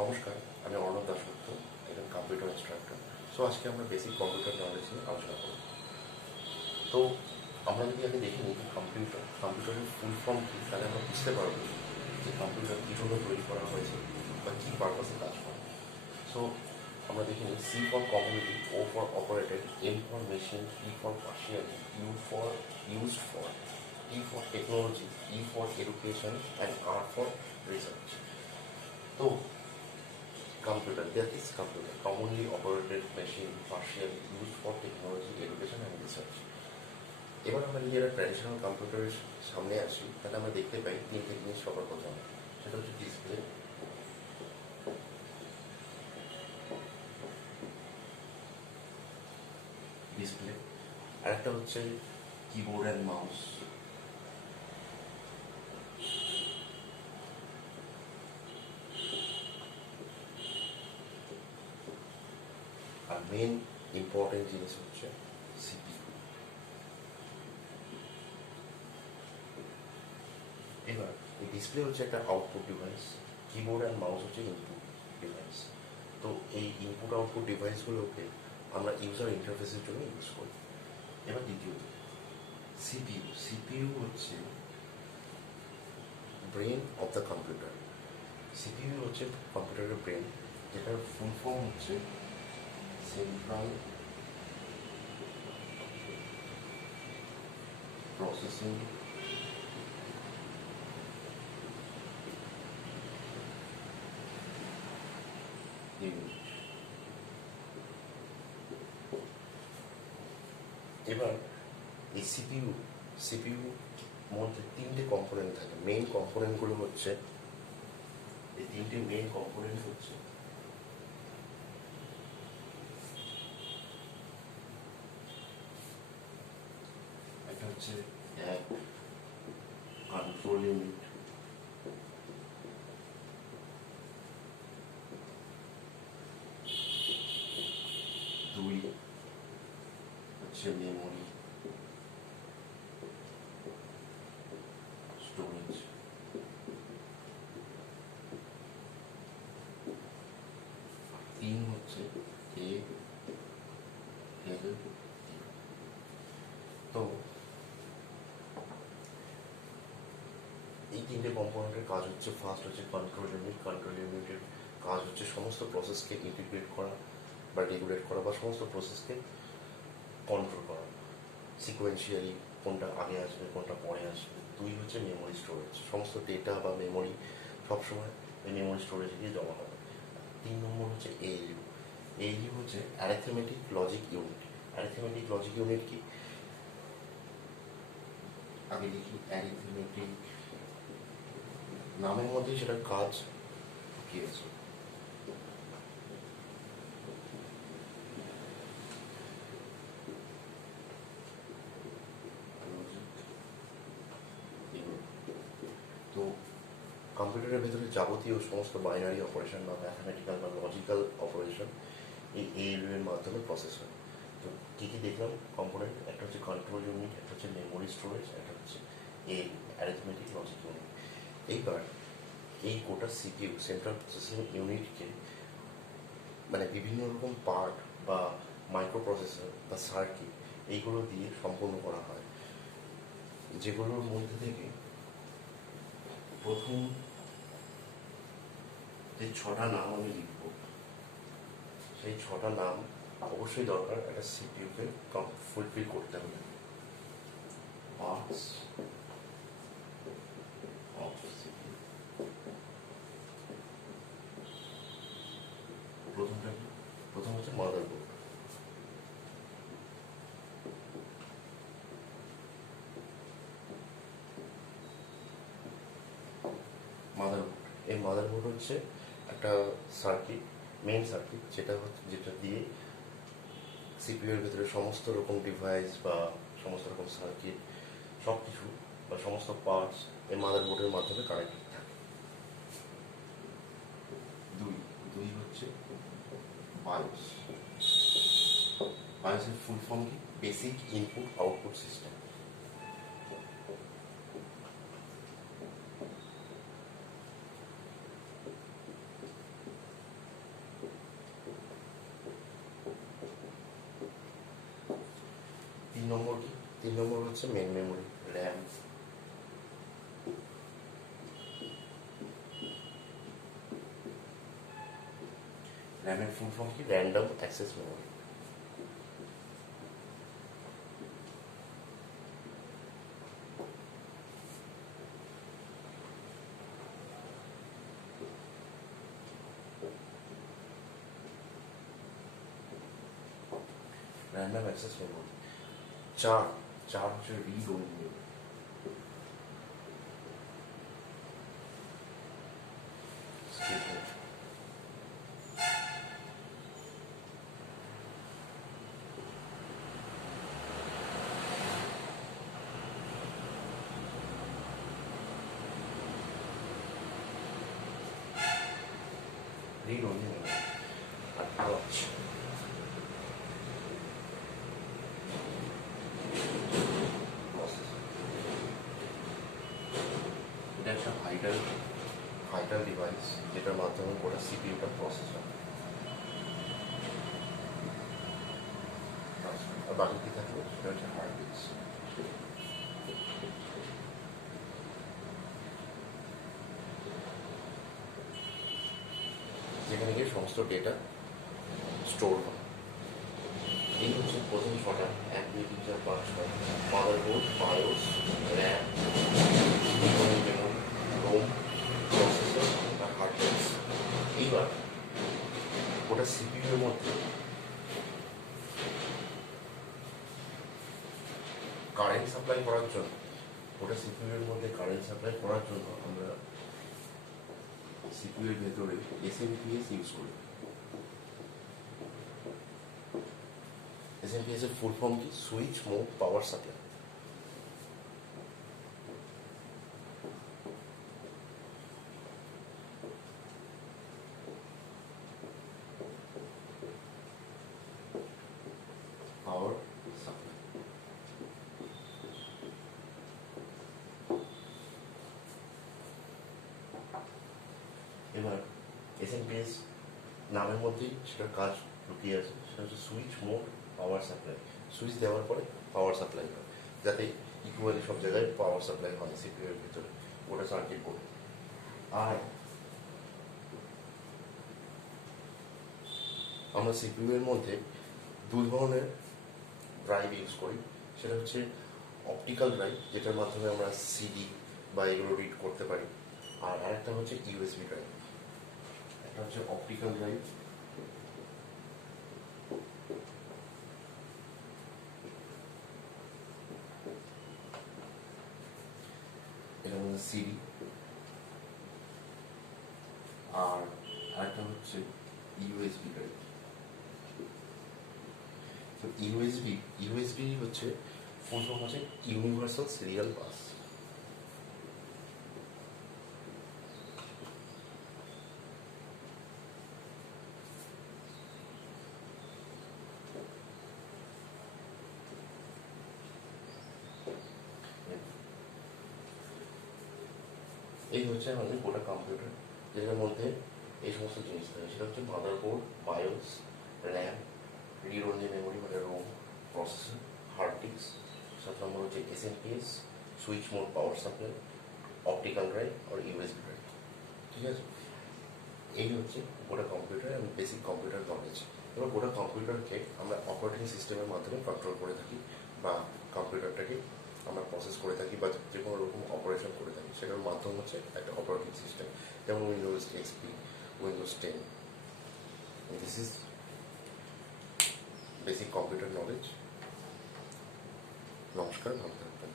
নমস্কার, আমি অর্ণব দাশগুপ্ত, একজন কম্পিউটার ইনস্ট্রাক্টর। সো আজকে আমরা বেসিক কম্পিউটার নলেজ নিয়ে আলোচনা করব। তো আমরা যদি আগে দেখে নিই কম্পিউটারের ফুল ফর্ম কী, তাহলে আমরা বুঝতে পারবো যে কম্পিউটার কীভাবে তৈরি করা হয়েছে বা কী পারপাসে কাজ করে। সো আমরা দেখে নিই C for community, O for operated, M for machine, P for partial, U for used for, T for technology, E for education and R for research. তো computer, that is computer, commonly operated machine, partially used for technology, education and research. এবার আমরা নিজেরা ট্র্যাডিশনাল কম্পিউটারের সামনে আসি, তাহলে আমরা দেখতে পাই তিনটে জিনিস সবার প্রথমে। সেটা হচ্ছে ডিসপ্লে, আর একটা হচ্ছে কিবোর্ড অ্যান্ড মাউস। আর মেন ইম্পর্টেন্ট জিনিস হচ্ছে সিপিইউ। এবার এই ডিসপ্লে হচ্ছে একটা output device, keyboard and mouse হচ্ছে ইনপুট ডিভাইস। তো এই ইনপুট আউটপুট ডিভাইসগুলোকে আমরা ইউজার ইন্টারফেসের জন্য ইউজ করি। এবার দ্বিতীয়ত সিপিইউ হচ্ছে brain of the computer. CPU হচ্ছে কম্পিউটারের ব্রেন, যেটার ফুল ফর্ম হচ্ছে সেন্ট্রাল প্রসেসিং ইউনিট। এবার এই সিপিইউ মধ্যে তিনটে কম্পোনেন্ট থাকে। মেইন কম্পোনেন্টগুলো হচ্ছে এই তিনটে মেইন কম্পোনেন্ট হচ্ছে একটা হচ্ছে কন্ট্রোল ইউনিট, দুই হচ্ছে মেমোরি স্টোরেজ, তিন হচ্ছে এ এল। তো এই তিনটে কম্পোনেন্টের কাজ হচ্ছে, ফার্স্ট হচ্ছে কন্ট্রোল ইউনিট। কন্ট্রোল ইউনিটের কাজ হচ্ছে সমস্ত প্রসেসকে ইন্টিগ্রেট করা বা রেগুলেট করা বা সমস্ত প্রসেসকে কন্ট্রোল করা সিকোয়েন্সিয়ালি, কোনটা আগে আসবে কোনটা পরে আসবে। দুই হচ্ছে মেমোরি স্টোরেজ, সমস্ত ডেটা বা মেমোরি সবসময় এই মেমোরি স্টোরেজে গিয়ে জমা হবে। তিন নম্বর হচ্ছে এএলইউ। এএলইউ হচ্ছে arithmetic logic unit. Arithmetic logic unit কি, আগে দেখি অ্যারিথমেটিক নামের মধ্যে সেটার কাজ কি আছে। তো কম্পিউটারের ভেতরে যাবতীয় সমস্ত বাইনারি অপারেশন বা ম্যাথামেটিক্যাল বা লজিক্যাল অপারেশন এই এএলইউ এর মাধ্যমে প্রসেস হয়। তো কী কী দেখলাম কম্পোনেন্ট, একটা হচ্ছে কন্ট্রোল ইউনিট, একটা হচ্ছে মেমোরি স্টোরেজ, একটা হচ্ছে অ্যারিথমেটিক লজিক ইউনিট। এইবার এই গোটা সিপিইউ, সেন্ট্রাল প্রসেসিং ইউনিটকে মানে বিভিন্ন রকম পার্ট বা মাইক্রো প্রসেসর বা সার্কিট এইগুলো দিয়ে সম্পন্ন করা হয়, যেগুলোর মধ্যে থেকে প্রথম যে ছটা নাম আমি লিখব, সেই ছটা নাম অবশ্যই দরকার একটা সিপিইউকে ফুলফিল করতে হবে। পার্টস অফ সিপিইউ, প্রথম হচ্ছে মাদারবোর্ড। এই মাদারবোর্ড হচ্ছে একটা সার্কিট, মেইন সার্কিট, যেটা দিয়ে সিপিইউ এর ভিতরে সমস্ত রকম ডিভাইস বা সমস্ত রকম সার্কিট সব কিছু বা সমস্ত পার্টস এই মাদারবোর্ডের মাধ্যমে কানেক্টেড থাকে। দুই হচ্ছে বায়োস। বায়োসের ফুল ফর্ম কি, বেসিক ইনপুট আউটপুট সিস্টেম। হচ্ছে মেন মেমোরি, র্যাম। র্যামের ফুল ফর্ম কি? Random access memory. Random access memory. চার চার হচ্ছে read only. Read only memory. আর পাঁচ এটা একটা ভাইটাল ডিভাইস যেটার মাধ্যমে গোটা সিপিইউটা প্রসেস হয়। আর বাকি কি থাকলো সেটা হচ্ছে হার্ড ডিস্ক। যেখানে গিয়ে সমস্ত ডেটা স্টোর হয়। এই হচ্ছে প্রথম ছটা, 1 2 3 4 5 6। Motherboard, BIOS, RAM, memory, ROM, processor আর হার্ড ডিস্ক। এইবার ওটা সিপিইউ এর মধ্যে কারেন্ট সাপ্লাই করার জন্য আমরা সিপিইউ এর ভেতরে এসএমপিএস ইউজ করি। এসএমপিএস এর ফুল ফর্ম কি? Switch mode power supply. Power supply. এবার এসএমপিএস নামের মধ্যেই সেটার কাজ লুকিয়ে আছে, সেটা হচ্ছে switch mode power supply. Switch দেওয়ার পরে পাওয়ার সাপ্লাই হয়, যাতে ইকুয়ালি সব জায়গায় পাওয়ার সাপ্লাই হয় সিপিইউ এর ভিতরে, ওটা সার্কিট বোর্ড। আর আমরা সিপিইউ এর মধ্যে দু ধরনের ড্রাইভ ইউজ করি। সেটা হচ্ছে অপটিক্যাল ড্রাইভ, যেটার মাধ্যমে আমরা সিডি বা এগুলো রিড করতে পারি। আর আরেকটা হচ্ছে ইউএসবি ড্রাইভ। একটা হচ্ছে অপটিক্যাল ড্রাইভ, এটা হচ্ছে সিডি। আর আরেকটা হচ্ছে ইউএসবি ড্রাইভ। তো ইউএসবি হচ্ছে ফুল ফর্ম হচ্ছে ইউনিভার্সাল সিরিয়াল বাস। এই হচ্ছে আমাদের গোটা কম্পিউটার, যেটার মধ্যে এই সমস্ত জিনিস থাকে। সেটা হচ্ছে motherboard, BIOS, RAM, read only memory মানে রোম, প্রসেসর, হার্ড ডিস্ক, 7 নম্বর হচ্ছে SMPS, switch mode power supply, optical drive আর ইউএসবি ড্রাইভ। ঠিক আছে, এই হচ্ছে গোটা কম্পিউটার এবং বেসিক কম্পিউটার নলেজ। এবার গোটা কম্পিউটারকে আমরা অপারেটিং সিস্টেমের মাধ্যমে কন্ট্রোল করে থাকি, বা কম্পিউটারটাকে আমরা প্রসেস করে থাকি, বা যে কোনো রকম অপারেশন করে থাকি। সেটার মাধ্যম হচ্ছে একটা অপারেটিং সিস্টেম, যেমন Windows XP, Windows 10। This is basic computer knowledge. নমস্কার, ভালো থাকবেন।